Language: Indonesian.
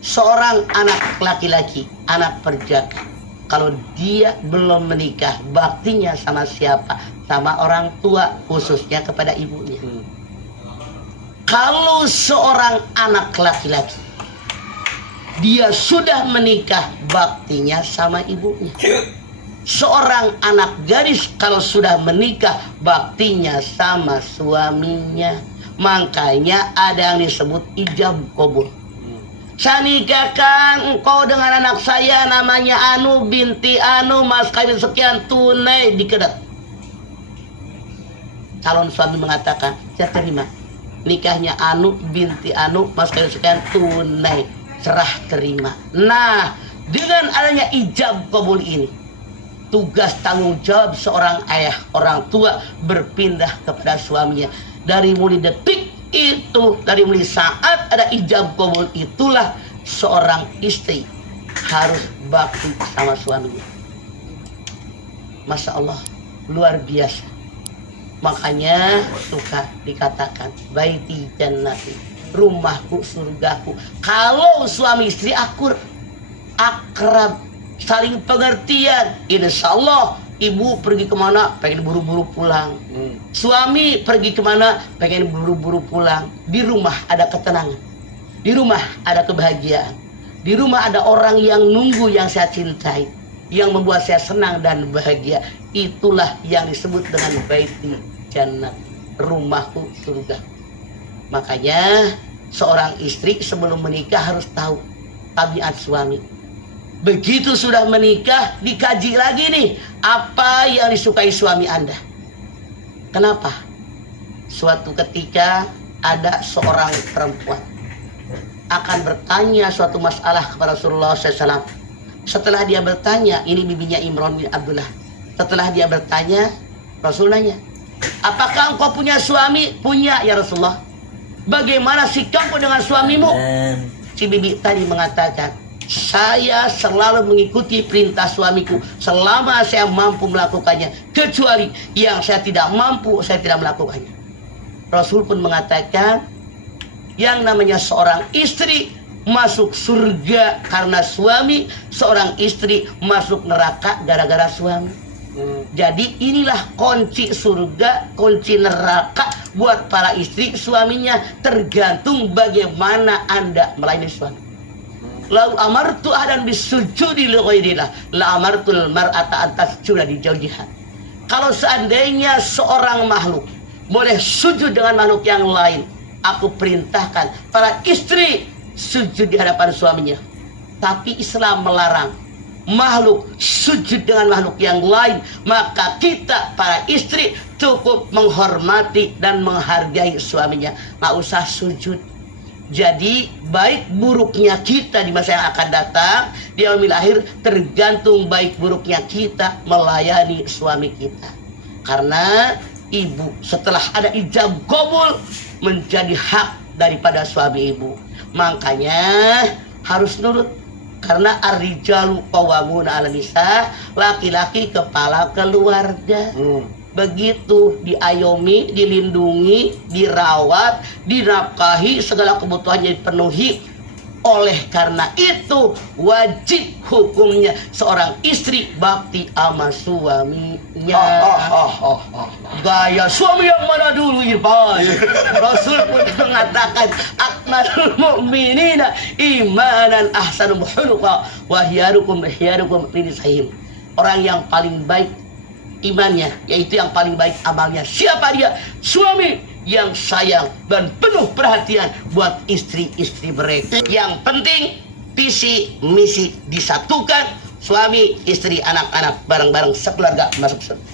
seorang anak laki-laki, anak perjaka, kalau dia belum menikah, baktinya sama siapa? Sama orang tua, khususnya kepada ibunya. Kalau seorang anak laki-laki, dia sudah menikah, baktinya sama ibunya. Seorang anak gadis kalau sudah menikah, baktinya sama suaminya. Makanya ada yang disebut ijab kabul. Saya nikahkan engkau dengan anak saya, namanya Anu binti Anu, mas kawin sekian, tunai dikedat. Calon suami mengatakan, saya terima nikahnya Anu binti Anu, mas kawin sekian, tunai, serah terima. Nah, dengan adanya ijab kabul ini, tugas tanggung jawab seorang ayah, orang tua berpindah kepada suaminya. Dari mulai detik itu, dari mulai saat ada ijab kabul itulah seorang istri harus bakti sama suaminya. Masya Allah, luar biasa. Makanya suka dikatakan baiti jannati, rumahku surgaku. Kalau suami istri akur, akrab, saling pengertian, insya Allah ibu pergi kemana pengen buru-buru pulang, suami pergi kemana pengen buru-buru pulang. Di rumah ada ketenangan, di rumah ada kebahagiaan, di rumah ada orang yang nunggu yang saya cintai, yang membuat saya senang dan bahagia. Itulah yang disebut dengan baiti jannat, rumahku surga. Makanya seorang istri sebelum menikah harus tahu tabiat suami. Begitu sudah menikah, dikaji lagi nih, apa yang disukai suami Anda. Kenapa? Suatu ketika ada seorang perempuan akan bertanya suatu masalah kepada Rasulullah SAW. Setelah dia bertanya, ini bibinya Imran bin Abdullah. Setelah dia bertanya, Rasul nanya, apakah engkau punya suami? Punya ya Rasulullah. Bagaimana sikapmu dengan suamimu? Si bibi tadi mengatakan, saya selalu mengikuti perintah suamiku selama saya mampu melakukannya. Kecuali yang saya tidak mampu, saya tidak melakukannya. Rasul pun mengatakan, yang namanya seorang istri masuk surga karena suami, seorang istri masuk neraka gara-gara suami. Jadi inilah kunci surga, kunci neraka buat para istri, suaminya. Tergantung bagaimana Anda melayani suami. Lau amartu ahadan bisujudi li ghairillah la amartul mar'ata an tasjuda li zawjiha. Kalau seandainya seorang makhluk boleh sujud dengan makhluk yang lain, aku perintahkan para istri sujud di hadapan suaminya. Tapi Islam melarang makhluk sujud dengan makhluk yang lain. Maka kita para istri cukup menghormati dan menghargai suaminya, nggak usah sujud. Jadi baik buruknya kita di masa yang akan datang, di yaumil akhir, tergantung baik buruknya kita melayani suami kita. Karena ibu setelah ada ijab kabul menjadi hak daripada suami ibu. Makanya harus nurut. Karena ar-rijalu qawwamuna 'alan nisa, laki-laki kepala keluarga. Begitu diayomi, dilindungi, dirawat, dinafkahi, segala kebutuhannya dipenuhi. Oleh karena itu wajib hukumnya seorang istri bakti sama suaminya. Gaya suami yang mana dulu Irfan? Rasul pun mengatakan akmalul mu'minina imanan ahsanul khuluqa wa hiyarukum linisahim. Orang yang paling baik imannya, yaitu yang paling baik amalnya. Siapa dia? Suami yang sayang dan penuh perhatian buat istri-istri mereka. Yang penting visi misi disatukan, suami, istri, anak-anak bareng-bareng sekeluarga masuk surga.